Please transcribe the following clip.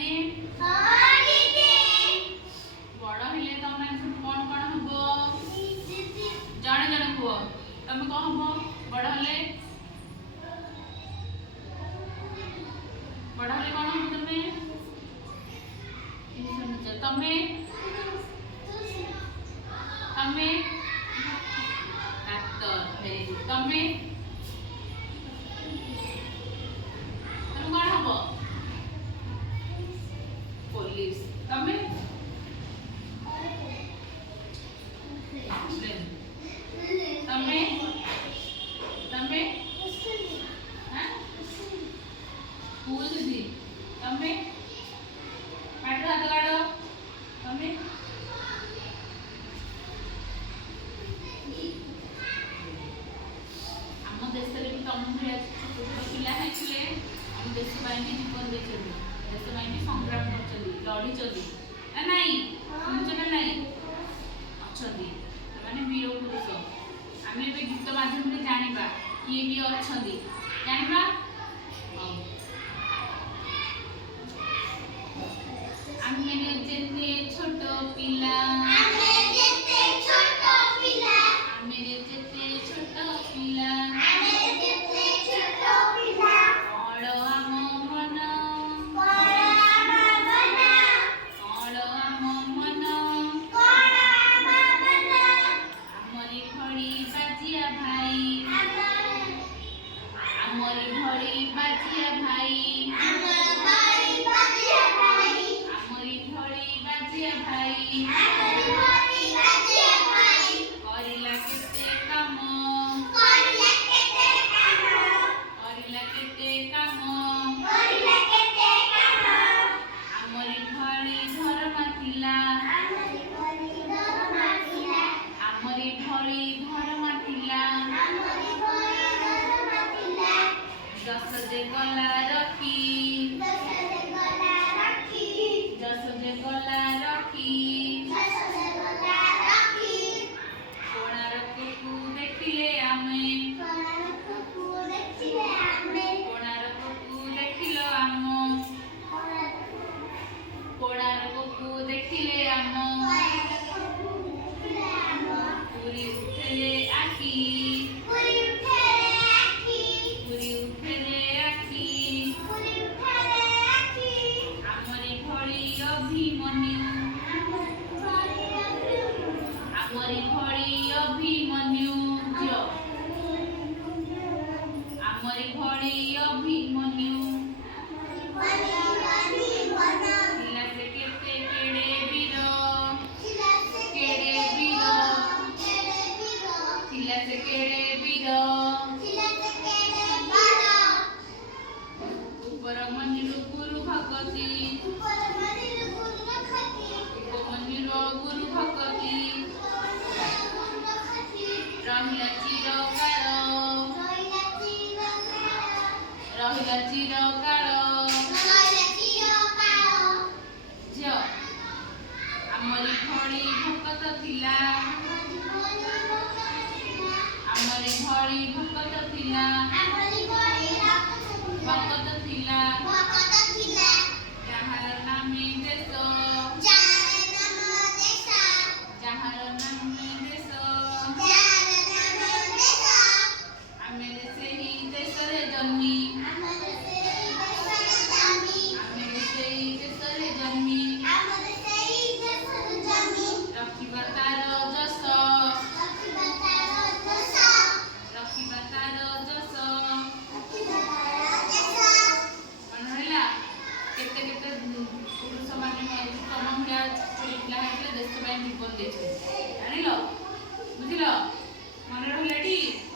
दीदी बड़ हेले तुम मैंने सब कौन हबो जाने जाने कुह तुम कौन हबो बड़ हेले कौन हबो तुम्हें डाक्टर वेरी गुड तुम्हें कौन हबो पुलिस तुम्हें स्कूल दीदी तुम्हें पाठ हाथ काढ़ तुम्हें आम देश में भी तुम भाई छोट छोट पिला होते आम देश भी जीवन देते देश भी संग्राम कर लड़ी ना नहीं शुणुच ना नहीं अच्छा मैंने वीर पुरुष आम गीत मध्यम जाना किए भी अच्छा जाना छोट पिला रहिला चिरकाल झियो आमरी भली भकत थिला आमरी भली भकत थिला भकत थिला जहार नामे देश जहार नामे देश आमे सेही देश रे जन्मी जीवन दे बुझल मन रही।